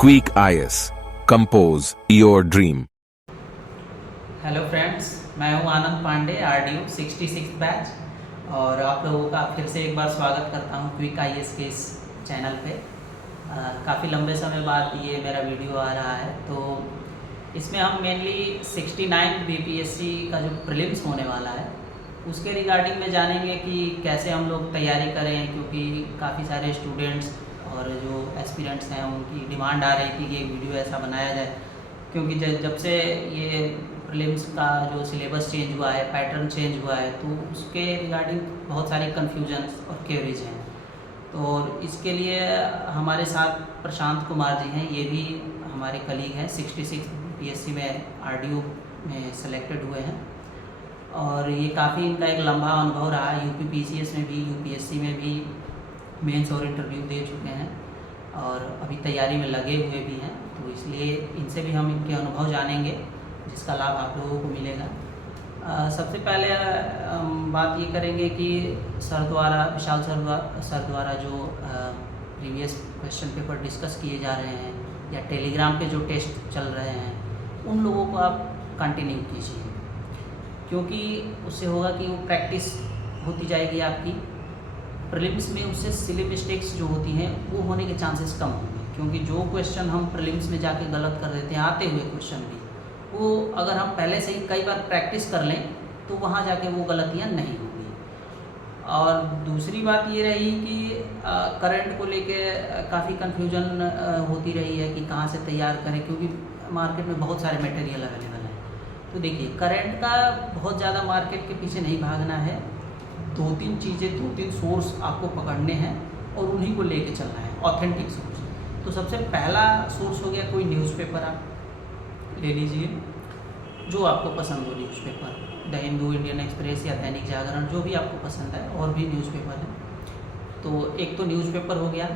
Queek IS. Compose your dream. Hello friends, मैं हूं आनंद Pandey, RDO 66 batch, और आप लोगों का फिर से एक बार स्वागत करता हूं क्विक आईएएस के इस चैनल पे। काफ़ी लंबे समय बाद ये मेरा वीडियो आ रहा है। तो इसमें हम मेनली 69 बीपीएससी का जो प्रीलिम्स होने वाला है उसके रिगार्डिंग में जानेंगे कि कैसे हम लोग तैयारी करें, क्योंकि काफ़ी सारे स्टूडेंट्स और जो एस्पिरेंट्स हैं उनकी डिमांड आ रही थी कि एक वीडियो ऐसा बनाया जाए, क्योंकि जब से ये प्रीलिम्स का जो सिलेबस चेंज हुआ है, पैटर्न चेंज हुआ है, तो उसके रिगार्डिंग बहुत सारी कन्फ्यूजन्स और क्वेरीज हैं। तो इसके लिए हमारे साथ प्रशांत कुमार जी हैं, ये भी हमारे कलीग हैं, 66 बीपीएससी में आरडीओ में सेलेक्टेड हुए हैं, और ये काफ़ी इनका एक लंबा अनुभव रहा है। यूपी पीसीएस में भी, यूपीएससी में भी मेंस और इंटरव्यू दे चुके हैं और अभी तैयारी में लगे हुए भी हैं। तो इसलिए इनसे भी हम इनके अनुभव जानेंगे, जिसका लाभ आप लोगों को मिलेगा। सबसे पहले बात ये करेंगे कि विशाल सर द्वारा जो प्रीवियस क्वेश्चन पेपर डिस्कस किए जा रहे हैं या टेलीग्राम पे जो टेस्ट चल रहे हैं, उन लोगों को आप कंटिन्यू कीजिए, क्योंकि उससे होगा कि वो प्रैक्टिस होती जाएगी आपकी। प्रीलिम्स में उससे सिली मिस्टेक्स जो होती हैं वो होने के चांसेस कम होंगे, क्योंकि जो क्वेश्चन हम प्रीलिम्स में जाके गलत कर देते हैं, आते हुए क्वेश्चन भी, वो अगर हम पहले से ही कई बार प्रैक्टिस कर लें तो वहाँ जाके वो गलतियाँ नहीं होंगी। और दूसरी बात ये रही कि करंट को लेके काफ़ी कन्फ्यूजन होती रही है कि कहाँ से तैयार करें, क्योंकि मार्केट में बहुत सारे मटेरियल अवेलेबल हैं। तो देखिए, करंट का बहुत ज़्यादा मार्केट के पीछे नहीं भागना है। दो तीन चीज़ें, दो तीन सोर्स आपको पकड़ने हैं और उन्हीं को लेके चलना है, ऑथेंटिक सोर्स। तो सबसे पहला सोर्स हो गया कोई न्यूज़पेपर, आप ले लीजिए जो आपको पसंद हो, newspaper the Hindu, Indian express या दैनिक जागरण, जो भी आपको पसंद है, और भी न्यूज़पेपर है। तो एक तो न्यूज़पेपर हो गया।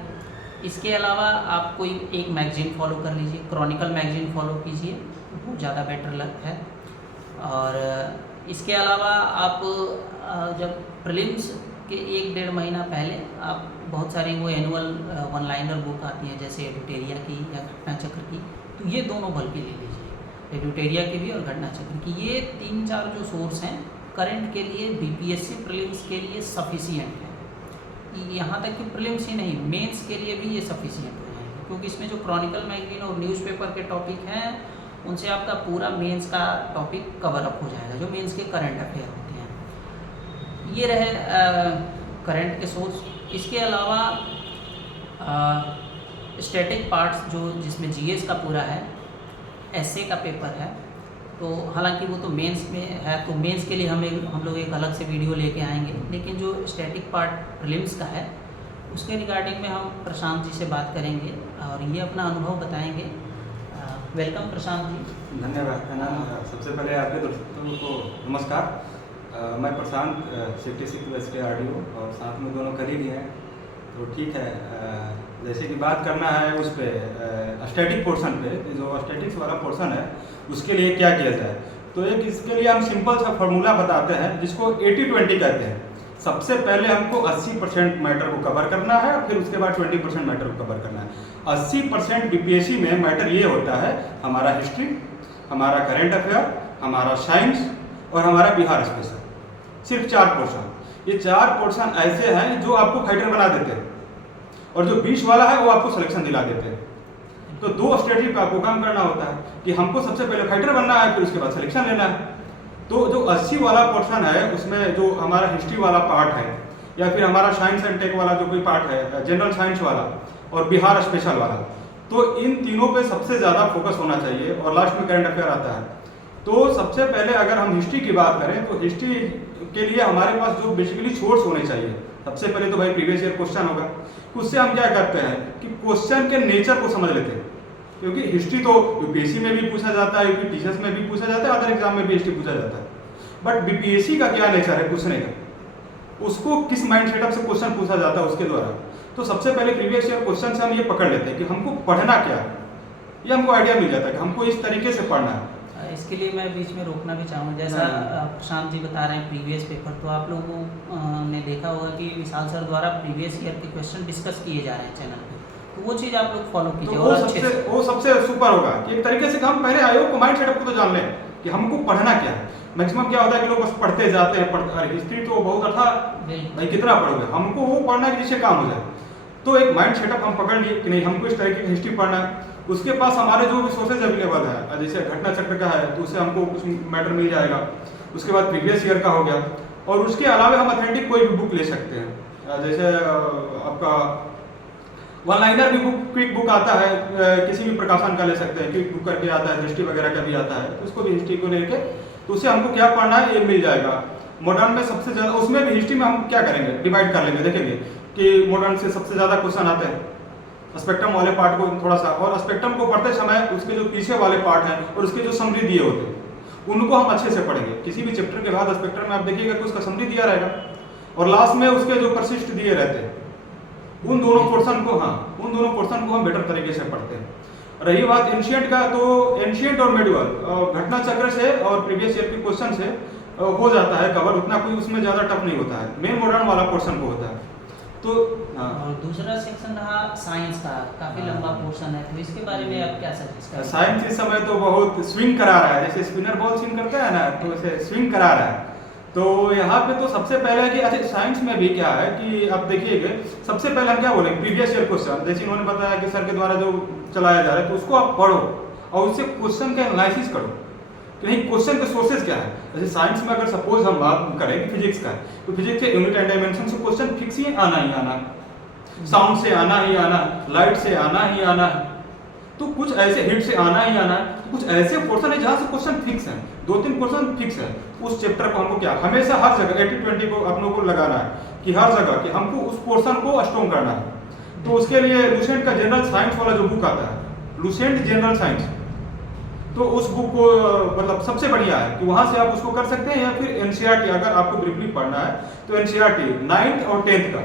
इसके अलावा आप कोई एक मैगज़ीन फॉलो कर लीजिए, क्रॉनिकल मैगज़ीन फॉलो कीजिए, वो ज़्यादा बेटर है। और इसके अलावा आप जब प्रीलिम्स के 1-1.5 महीना पहले आप बहुत सारी वो एनुअल वन लाइनर बुक आती हैं, जैसे एडिटोरिया की या घटना चक्र की, तो ये दोनों बल्कि ले लीजिए, एडिटोरिया की भी और घटना चक्र की। ये 3-4 जो सोर्स हैं करंट के लिए, बीपीएससी प्रीलिम्स के लिए सफिशिएंट है। यहाँ तक कि प्रीलिम्स ही नहीं, मेंस के लिए भी ये सफिशिएंट हो जाएंगे, क्योंकि इसमें जो क्रॉनिकल मैगजीन और न्यूज़पेपर के टॉपिक हैं उनसे आपका पूरा मेंस का टॉपिक कवर अप हो जाएगा, जो मेंस के करंट अफेयर होते हैं। ये रहे करंट के सोर्स। इसके अलावा स्टैटिक पार्ट्स जो जिसमें जीएस का पूरा है, एसए का पेपर है, तो हालांकि वो तो मेंस में है, तो मेंस के लिए हम लोग एक अलग से वीडियो लेके आएंगे, लेकिन जो स्टैटिक पार्ट प्रीलिम्स का है उसके रिगार्डिंग में हम प्रशांत जी से बात करेंगे और ये अपना अनुभव बताएंगे। वेलकम प्रशांत जी। धन्यवाद। सबसे पहले आपके दर्शकों को नमस्कार। मैं प्रशांत 66 बैच के आरडीओ और साथ में दोनों कलीग हैं। तो ठीक है, जैसे कि बात करना है उस पर स्टैटिक पोर्शन पे, जो स्टैटिक्स वाला पोर्शन है उसके लिए क्या किया जाए। तो एक इसके लिए हम सिंपल सा फार्मूला बताते हैं, जिसको 80-20 कहते हैं। सबसे पहले हमको 80% मैटर को कवर करना है, फिर उसके बाद 20% मैटर को कवर करना है। 80% बीपीएससी में मैटर ये होता है, हमारा हिस्ट्री, हमारा करंट अफेयर, हमारा साइंस और हमारा बिहार स्पेशल। सिर्फ 4 पोर्शन। ये 4 पोर्शन ऐसे हैं जो आपको फाइटर बना देते हैं, और जो 20 वाला है वो आपको सिलेक्शन दिला देते हैं। तो 2 स्ट्रेटजी पे आपको काम करना होता है कि हमको सबसे पहले फाइटर बनना है, फिर उसके बाद सिलेक्शन लेना है। तो जो 80 वाला पोर्शन है उसमें जो हमारा हिस्ट्री वाला पार्ट है, या फिर हमारा साइंस एंड टेक वाला जो कोई पार्ट है, जनरल साइंस वाला और बिहार स्पेशल वाला, तो इन तीनों पे सबसे ज़्यादा फोकस होना चाहिए, और लास्ट में करंट अफेयर आता है। तो सबसे पहले अगर हम हिस्ट्री की बात करें तो हिस्ट्री के लिए हमारे पास जो बेसिकली सोर्स होने चाहिए, सबसे पहले तो भाई प्रीवियस ईयर क्वेश्चन होगा। उससे हम क्या करते हैं कि क्वेश्चन के नेचर को समझ लेते हैं, क्योंकि हिस्ट्री तो यूपीएससी में भी पूछा जाता है, यूपी टीचर्स में भी पूछा जाता है, अदर एग्जाम में भी हिस्ट्री पूछा जाता है। बट बीपीएससी का क्या नेचर है पूछने का, उसको किस माइंड सेटअप से क्वेश्चन पूछा जाता है उसके द्वारा। तो सबसे पहले प्रीवियस ईयर क्वेश्चन से हम ये पकड़ लेते हैं कि हमको पढ़ना क्या है, ये हमको आइडिया मिल जाता है कि हमको इस तरीके से पढ़ना है। इसके लिए मैं बीच में रोकना भी चाहूँगा, जैसा प्रशांत जी बता रहे हैं प्रीवियस पेपर, तो आप लोगों ने देखा होगा कि विशाल सर द्वारा प्रीवियस ईयर के क्वेश्चन डिस्कस किए जा रहे हैं चैनल पे, तो वो चीज़ आप लोग फॉलो कीजिए तो और अच्छे से। वो सबसे सुपर होगा कि एक तरीके से कि हम पहले आयोग को माइंड सेटअप को तो जान लें कि हमको पढ़ना क्या है। मैक्सिमम क्या होता है कि लोग बस पढ़ते जाते हैं, अरे हिस्ट्री तो बहुत अच्छा, भाई कितना पढ़ोगे, हमको वो पढ़ना है कि जिससे काम हो जाए। तो एक माइंड सेटअप हम पकड़ लिए कि नहीं हमको इस तरीके की हिस्ट्री पढ़ना है। उसके पास हमारे जो भी सोर्सेज अवेलेबल है, जैसे घटना चक्र का है तो उससे हमको कुछ मैटर मिल जाएगा। उसके बाद प्रीवियस ईयर का हो गया, और उसके अलावा हम ऑथेंटिक कोई भी बुक ले सकते हैं। जैसे आपका वन लाइनर भी बुक, क्विक बुक आता है, किसी भी प्रकाशन का ले सकते हैं, क्विक बुक करके आता है, दृष्टि वगैरह का भी आता है, तो उसको भी हिस्ट्री को लेके तो उससे हमको क्या पढ़ना है ये मिल जाएगा। मॉडर्न में सबसे ज़्यादा, उसमें भी हिस्ट्री में हम क्या करेंगे, डिवाइड कर लेंगे, देखेंगे कि मॉडर्न से सबसे ज़्यादा क्वेश्चन आते हैं स्पेक्ट्रम वाले पार्ट को थोड़ा सा, और स्पेक्ट्रम को पढ़ते समय उसके जो पीछे वाले पार्ट हैं और उसके जो समरी दिए होते हैं उनको हम अच्छे से पढ़ेंगे। किसी भी चैप्टर के बाद स्पेक्ट्रम में आप देखिएगा कि उसका समरी दिया रहेगा और लास्ट में उसके जो परिशिष्ट दिए रहते हैं उन दोनों पोर्शन को, हाँ उन दोनों पोर्शन को हम बेटर तरीके से पढ़ते हैं। रही बात एंशियंट का, तो एंशियंट और मेडिवल घटना चक्र से और प्रीवियस ईयर के क्वेश्चन से हो जाता है कवर, उतना कोई उसमें ज़्यादा टफ नहीं होता है, मेन मॉडर्न वाला पोर्शन को होता है। तो और दूसरा सेक्शन रहा साइंस का, काफी लंबा पोर्शन है, तो इसके बारे में आप क्या सजेस्ट करेंगे? साइंस इस समय तो बहुत स्विंग करा रहा है, जैसे स्पिनर बॉल स्विंग करता है ना, तो वैसे स्विंग करा रहा है। तो यहाँ पे तो सबसे पहले कि अच्छा साइंस में भी क्या है कि आप देखिएगा, सबसे पहले हम क्या बोलेंगे प्रीवियस ईयर क्वेश्चन, जैसे इन्होंने बताया कि सर के द्वारा जो चलाया जा रहा है तो उसको आप पढ़ो और उससे क्वेश्चन का एनालिसिस करो कि नहीं क्वेश्चन के सोर्सेज क्या है। जैसे साइंस में अगर सपोज हम बात करें फिजिक्स का, तो फिजिक्स के यूनिट एंड डायमेंशन से क्वेश्चन फिक्स ही आना ही आना, साउंड से आना ही आना, लाइट से आना ही आना, तो कुछ ऐसे हिट से आना ही आना, कुछ ऐसे पोर्शन है जहाँ से क्वेश्चन फिक्स है, 2-3 क्वेश्चन फिक्स है। उस चैप्टर को हमको क्या हमेशा हर जगह 80-20 को अपनों को लगाना है कि हर जगह कि हमको उस पोर्शन को स्ट्रॉन्ग करना है। तो उसके लिए लुसेंट का जनरल साइंस वाला जो बुक आता है, लुसेंट जनरल साइंस, तो उस बुक को मतलब सबसे बढ़िया है कि वहाँ से आप उसको कर सकते हैं, या फिर एनसीईआरटी अगर आपको ब्रीफली पढ़ना है तो एनसीईआरटी 9th और 10th का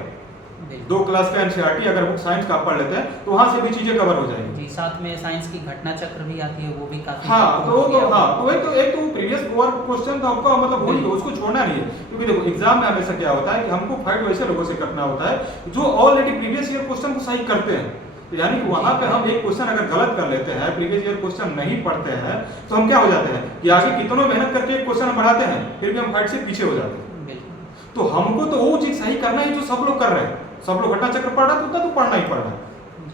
2 क्लास का एनसीईआरटी अगर बुक साइंस का आप पढ़ लेते हैं तो वहाँ से भी चीजें कवर हो जाएंगी। जी, साथ में साइंस की घटना चक्र भी आती है, वो भी काफी हाँ तो एक तो प्रीवियस वर्क क्वेश्चन था आपका, मतलब वही तो उसको छोड़ना नहीं है, क्योंकि देखो एग्जाम में हमेशा क्या होता है कि हमको फाइट वैसे लोगों से करना होता है जो ऑलरेडी प्रीवियस ईयर क्वेश्चन को सही करते हैं। यानी कि वहां पे हम एक क्वेश्चन अगर गलत कर लेते हैं, प्रीवियस ईयर क्वेश्चन नहीं पढ़ते हैं, तो हम क्या हो जाते हैं कि आगे कितनों मेहनत करके एक क्वेश्चन बढ़ाते हैं फिर भी हम फाइट से पीछे हो जाते हैं। तो हमको तो वो चीज सही करना है जो सब लोग कर रहे हैं, सब लोग घटना चक्र पढ़ रहा है तो पढ़ना ही पढ़ना है,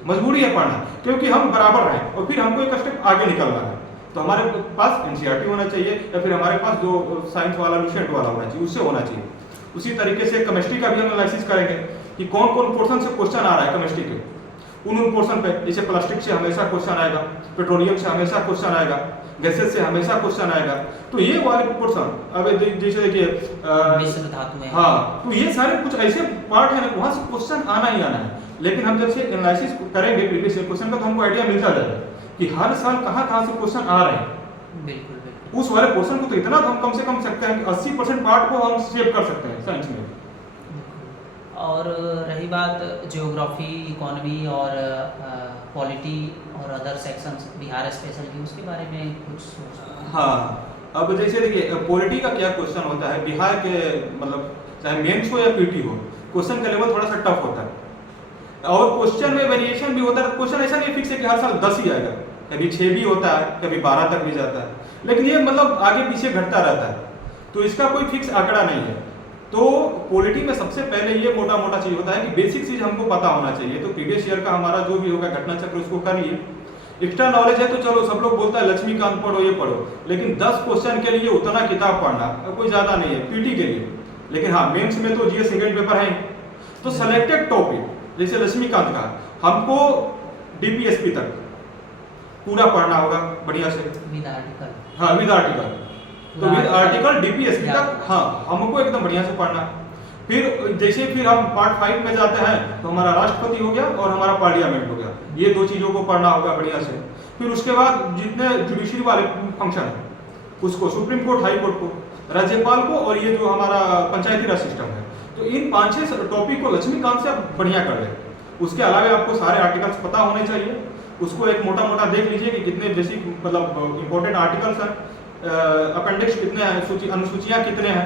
मजबूरी है पढ़ना, क्योंकि हम बराबर हैं और फिर हमको एक स्टेप आगे निकलना है। तो हमारे पास एनसीईआरटी होना चाहिए या फिर हमारे पास जो साइंस वाला लुसेंट वाला होना चाहिए, उससे होना चाहिए। उसी तरीके से केमिस्ट्री का भी हम एनालिसिस करेंगे कि कौन कौन पोर्शन से क्वेश्चन आ रहा है केमिस्ट्री के, उन पोर्शन पे, जैसे प्लास्टिक से हमेशा क्वेश्चन आएगा, पेट्रोलियम से हमेशा क्वेश्चन आएगा, गैसेस से हमेशा क्वेश्चन आएगा। तो ये वाले पोर्शन, अब जैसे देखिए मिश्र धातु है, हाँ, तो ये सारे कुछ ऐसे पार्ट है ना वहाँ से क्वेश्चन आना ही आना है। लेकिन हम जब से एनालिसिस करेंगे प्रीवियस ईयर क्वेश्चन का तो हमको आइडिया मिलता जाएगा कि हर साल कहाँ से क्वेश्चन आ रहे हैं। बिल्कुल उस वाले पोर्शन को तो इतना तो हम कम से कम सकते हैं कि 80% पार्ट को हम सेव कर सकते हैं साइंस में। और रही बात ज्योग्राफी, इकोनॉमी और पॉलिटी और अदर सेक्शंस बिहार स्पेशल की, उसके बारे में कुछ? हाँ, अब जैसे देखिए पॉलिटी का क्या क्वेश्चन होता है बिहार के, मतलब चाहे मेंस हो या पीटी हो, क्वेश्चन का लेवल थोड़ा सा टफ होता है और क्वेश्चन में वेरिएशन भी होता है। क्वेश्चन ऐसा नहीं फिक्स है कि हर साल 10 ही आएगा, कभी 6 भी होता है, कभी 12 तक भी जाता है, लेकिन ये मतलब आगे पीछे घटता रहता है, तो इसका कोई फिक्स आंकड़ा नहीं है। तो पॉलिटी में सबसे पहले ये मोटा मोटा चीज होता है कि बेसिक चीज हमको पता होना चाहिए। तो प्रीवियस ईयर का हमारा जो भी होगा घटना चक्र उसको कर लिए। एक्स्ट्रा नॉलेज है तो चलो सब लोग बोलता है लक्ष्मीकांत पढ़ो ये पढ़ो, लेकिन 10 क्वेश्चन के लिए उतना किताब पढ़ना कोई ज्यादा नहीं है पीटी के लिए। लेकिन हाँ मेंस में तो जीएस सेकंड पेपर है, तो सेलेक्टेड टॉपिक जैसे लक्ष्मीकांत का हमको डीपीएसपी तक पूरा पढ़ना होगा बढ़िया से विद आर्टिकल। हाँ विद आर्टिकल, तो विद आर्टिकल डीपीएसपी तक हाँ हमको एकदम बढ़िया से पढ़ना। फिर जैसे फिर हम पार्ट 5 में जाते हैं तो हमारा राष्ट्रपति हो गया और हमारा पार्लियामेंट हो गया, ये 2 चीजों को पढ़ना होगा बढ़िया से। फिर उसके बाद जितने जुडिशरी वाले फंक्शन है उसको, सुप्रीम कोर्ट, हाई कोर्ट को, राज्यपाल को, और ये जो हमारा पंचायती राज सिस्टम है, तो इन 5-6 टॉपिक को लक्ष्मीकांत से आप बढ़िया कर ले। उसके अलावा आपको सारे आर्टिकल्स पता होने चाहिए, उसको एक मोटा मोटा देख लीजिए कि कितने बेसिक मतलब इंपॉर्टेंट आर्टिकल्स हैं, अपेंडिक्स कितने हैं, अनुसूचियाँ कितने हैं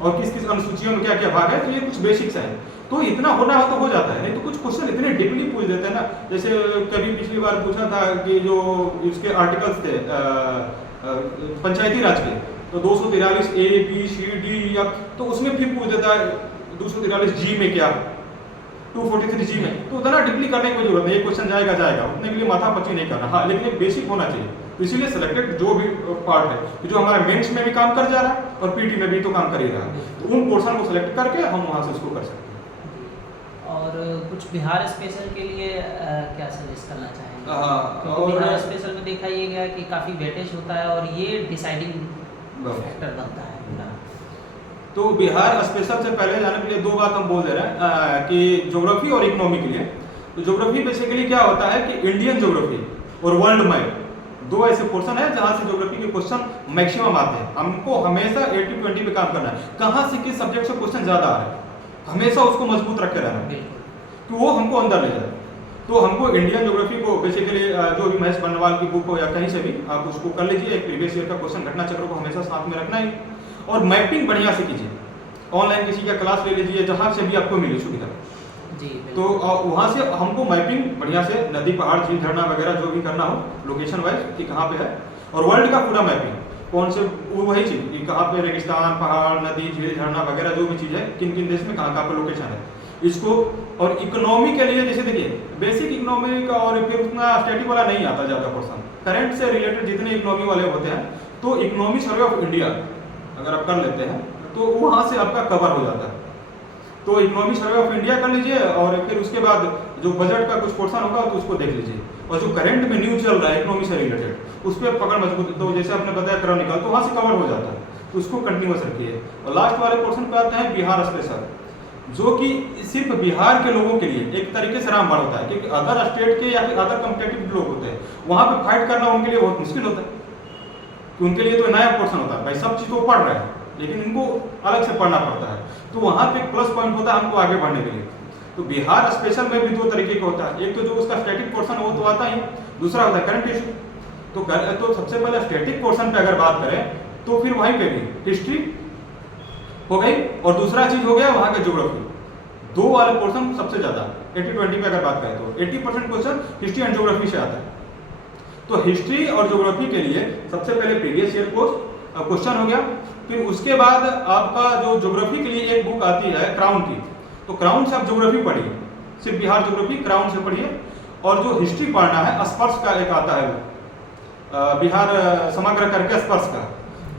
और किस किस अनुसूचियों में क्या क्या भाग है, तो ये कुछ बेसिक्स हैं। तो इतना होना हो तो हो जाता है, नहीं तो कुछ क्वेश्चन इतने डीपली पूछ देते हैं ना। जैसे कभी पिछली बार पूछा था कि जो इसके आर्टिकल्स थे पंचायती राज के, तो 243 A B C D F, तो उसमें फिर पूछ देता है 243 जी में क्या, 243 जी में, तो उतना डीपली करने की कोई जरूरत नहीं, एक क्वेश्चन जाएगा उतने के लिए माथा पच्ची नहीं करना। हाँ, लेकिन ये बेसिक होना चाहिए। तो इसीलिए सिलेक्टेड जो भी पार्ट है, जो हमारा मेंस में भी काम कर जा रहा है और पीटी में भी तो काम कर ही रहा है, तो उन पोर्शन को सिलेक्ट करके हम वहाँ से उसको कर सकते हैं। और कुछ बिहार स्पेशल के लिए क्या सजेस्ट करना चाहेंगे? हाँ, और बिहार स्पेशल में देखा ये गया कि काफ़ी वेटेज होता है और ये डिसाइडिंग फैक्टर बनता है पूरा। तो बिहार स्पेशल से पहले जाने के लिए दो बात हम बोल दे रहे हैं कि ज्योग्राफी और इकोनॉमी के लिए। तो ज्योग्राफी बेसिकली क्या होता है कि इंडियन ज्योग्राफी और वर्ल्ड मैप, दो ऐसे पोर्शन है जहां से ज्योग्राफी के क्वेश्चन मैक्सिमम आते हैं। हमको हमेशा 80-20 पे काम करना है, कहां से किस सब्जेक्ट से क्वेश्चन ज्यादा आ रहा है, हमेशा उसको मजबूत रखे रहना है, तो वो हमको अंदर ले जाए। तो हमको इंडियन ज्योग्राफी को बेसिकली जो भी महेश बनवाल की बुक हो या कहीं से भी आप उसको कर लीजिए, एक प्रीवियस ईयर का क्वेश्चन घटना चक्र को हमेशा साथ में रखना ही, और मैपिंग बढ़िया से कीजिए। ऑनलाइन किसी का क्लास ले लीजिए जहाँ से भी आपको मिले सुविधा, तो वहाँ से हमको मैपिंग बढ़िया से नदी पहाड़ झील झरना वगैरह जो भी करना हो लोकेशन वाइज कि कहाँ पे है, और वर्ल्ड का पूरा मैपिंग कौन से वही चीज कि कहाँ पे रेगिस्तान पहाड़ नदी झील झरना वगैरह जो भी चीज़ है किन किन देश में कहाँ पे लोकेशन है इसको। और इकोनॉमी के लिए जैसे देखिए बेसिक इकोनॉमी का और फिर उतना स्टैटिक वाला नहीं आता ज़्यादा पर्सन, करंट से रिलेटेड जितने इकोनॉमी वाले होते हैं, तो इकोनॉमी सर्वे ऑफ इंडिया अगर आप कर लेते हैं तो वहाँ से आपका कवर हो जाता है। तो इकोनॉमी सर्वे ऑफ इंडिया कर लीजिए और फिर उसके बाद जो बजट का कुछ पोर्शन होगा तो उसको देख लीजिए, और जो करंट में न्यूज चल रहा है इकोनॉमी से रिलेटेड उस पर पकड़ मजबूत, तो जैसे आपने बताया क्रॉनिकल, तो वहाँ से कवर हो जाता है, तो उसको कंटिन्यूस रखिए। और लास्ट वाले पोर्शन पे आते हैं बिहार स्पेशल, जो कि सिर्फ बिहार के लोगों के लिए एक तरीके से रामबाण होता है, क्योंकि अदर स्टेट के या फिर अदर कॉम्पिटेटिव लोग होते हैं वहाँ पे फाइट करना उनके लिए बहुत मुश्किल होता है, कि उनके लिए तो नया पोर्शन होता है, भाई सब चीज़ तो पढ़ रहे हैं लेकिन इनको अलग से पढ़ना पड़ता है, तो वहाँ पे एक प्लस पॉइंट होता है हमको आगे बढ़ने के लिए। तो बिहार स्पेशल में भी दो तरीके का होता है, एक तो जो उसका स्टैटिक पोर्शन वो तो आता ही, दूसरा होता है करंट इशू। तो सबसे पहले स्टैटिक पोर्शन पे अगर बात करें तो फिर वहीं पे भी हिस्ट्री हो गई, और दूसरा चीज हो गया वहाँ का ज्योग्राफी, दो वाले पोर्शन सबसे ज्यादा 80-20 पे अगर बात करें तो 80% क्वेश्चन हिस्ट्री एंड ज्योग्राफी से आता है। तो हिस्ट्री और ज्योग्राफी के लिए सबसे पहले प्रीवियस ईयर क्वेश्चन हो गया, फिर उसके बाद आपका जो ज्योग्राफी के लिए एक बुक आती है क्राउन की, तो क्राउन से आप ज्योग्राफी पढ़िए, सिर्फ बिहार ज्योग्राफी क्राउन से पढ़िए। और जो हिस्ट्री पढ़ना है स्पर्श का एक आता है बिहार समग्र करके स्पर्श का,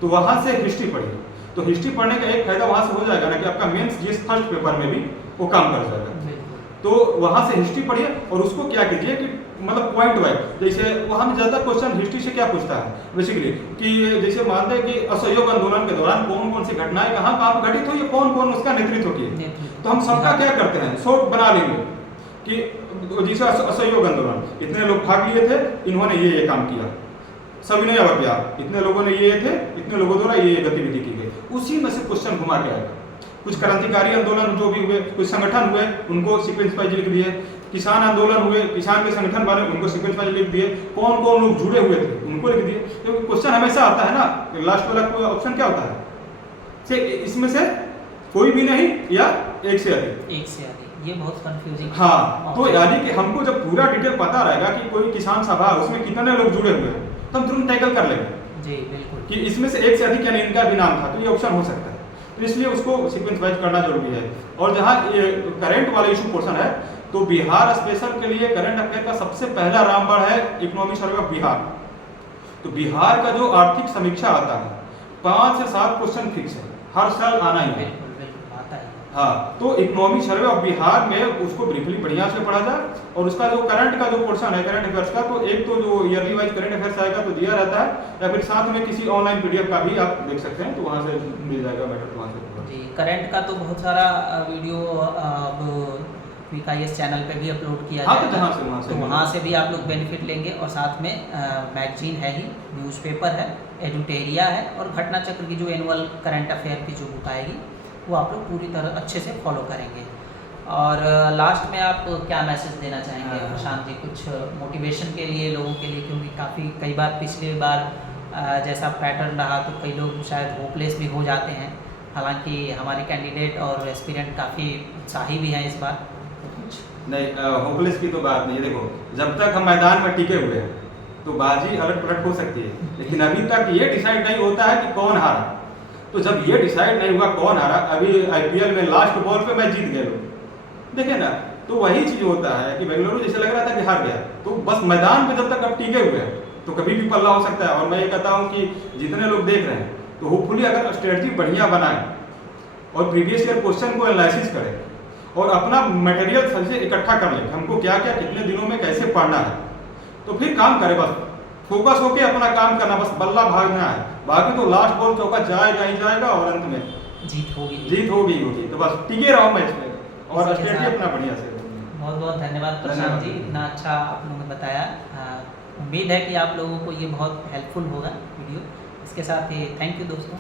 तो वहाँ से हिस्ट्री पढ़िए। तो हिस्ट्री पढ़ने का एक फायदा वहाँ से हो जाएगा ना कि आपका मेंस जीएस फर्स्ट पेपर में भी वो काम कर जाएगा, तो वहाँ से हिस्ट्री पढ़िए और उसको क्या कीजिए कि मतलब पॉइंट वाइज, जैसे वहाँ में ज़्यादा क्वेश्चन हिस्ट्री से क्या पूछता है बेसिकली कि जैसे मानते हैं कि असहयोग आंदोलन के दौरान कौन कौन सी घटनाएं कहाँ कहाँ घटित हुई, कौन कौन उसका नेतृत्व किए, तो हम सबका क्या करते हैं शॉर्ट बना लेंगे कि जैसे असहयोग आंदोलन इतने लोग भाग लिए थे, इन्होंने ये काम किया, सविनय अवज्ञा इतने लोगों ने ये थे, इतने लोगों द्वारा ये गतिविधि की गई, उसी में से क्वेश्चन घुमा के आएगा। कुछ क्रांतिकारी आंदोलन जो भी हुए, कुछ संगठन हुए उनको सीक्वेंस वाइज लिख दिए, किसान आंदोलन हुए किसान के संगठन बने उनको सीक्वेंस वाइज लिख दिए, कौन कौन लोग जुड़े हुए थे उनको लिख दिए। क्योंकि क्वेश्चन हमेशा आता है ना, लास्ट वाला ऑप्शन क्या होता है से इसमें से कोई भी नहीं या एक से अधिक, ये बहुत कंफ्यूजिंग। हाँ, तो यानी कि हमको जब पूरा डिटेल पता रहेगा कि कोई किसान सभा उसमें कितने लोग जुड़े हुए हैं तो हम तुरंत टैकल कर लेंगे जी बिल्कुल कि इसमें से एक से अधिक यानी इनका भी नाम था, तो ये ऑप्शन हो सकता है, तो इसलिए उसको सीक्वेंस वाइज करना जरूरी है। और जहाँ ये करंट वाला इशू पोर्शन है, तो बिहार स्पेशल के लिए करंट अफेयर का सबसे पहला रामबाण है इकोनॉमिक सर्वे ऑफ बिहार। तो बिहार का जो आर्थिक समीक्षा आता है 5 से 7 क्वेश्चन फिक्स है, हर साल आना ही है। हाँ, तो इकोनॉमिक सर्वे ऑफ बिहार में उसको ब्रीफली बढ़िया से पढ़ा जाए, और उसका जो करंट का जो पोर्शन है करंट अफेयर्स का, तो एक तो जो ईयरली वाइज करंट अफेयर्स आएगा तो दिया रहता है, या फिर साथ में किसी ऑनलाइन पीडीएफ का भी आप देख सकते हैं, तो वहाँ से मिल जाएगा मैटर वहाँ से जी। करंट का तो बहुत सारा वीडियो अब क्विक आईएएस चैनल पे भी अपलोड किया जाएगा, तो वहाँ से भी आप लोग बेनिफिट लेंगे। और साथ में मैगजीन है ही, न्यूज़पेपर है, एडुटेरिया है, और घटना चक्र की जो एनुअल करंट अफेयर की जो बुक आएगी वो आप लोग पूरी तरह अच्छे से फॉलो करेंगे। और लास्ट में आप क्या मैसेज देना चाहेंगे प्रशांत जी, कुछ मोटिवेशन के लिए लोगों के लिए, क्योंकि कई बार पिछली बार जैसा पैटर्न रहा तो कई लोग शायद होपलेस भी हो जाते हैं, हालांकि हमारे कैंडिडेट और एस्पिरेंट काफ़ी उत्साही भी हैं इस बार। तो कुछ नहीं, होपलेस की तो बात नहीं है। देखो, जब तक हम मैदान में टिके हुए हैं तो बाजी अलट पलट हो सकती है, लेकिन अभी तक ये डिसाइड नहीं होता है कि कौन हारा। तो जब ये डिसाइड नहीं हुआ कौन हारा, अभी आईपीएल में लास्ट बॉल पे मैच जीत गए लोग, देखे ना, तो वही चीज होता है कि बेंगलुरु जैसे लग रहा था कि हार गया, तो बस मैदान पे जब तक अब टिके हुए हैं तो कभी भी पल्ला हो सकता है। और मैं ये कहता हूँ कि जितने लोग देख रहे हैं तो होपफुली अगर स्ट्रेटजी बढ़िया बनाए और प्रीवियस ईयर क्वेश्चन को एनालिसिस करें और अपना मटेरियल सबसे इकट्ठा कर लें, हमको क्या क्या कितने दिनों में कैसे पढ़ना है, तो फिर काम करें। बस फोकस होके अपना काम करना, बस बल्ला भागना है, बाकी तो लास्ट बॉल चौका जाएगा ही जाएगा और अंत में जीत होगी होगी। तो बस टिके रहो मैच में और इसके स्ट्रेटजी साथ अपना बढ़िया से। बहुत बहुत धन्यवाद प्रशांत जी, इतना अच्छा आप लोगों ने बताया। उम्मीद है कि आप लोगों को ये बहुत हेल्पफुल होगा वीडियो। इसके साथ ही थैंक यू दोस्तों।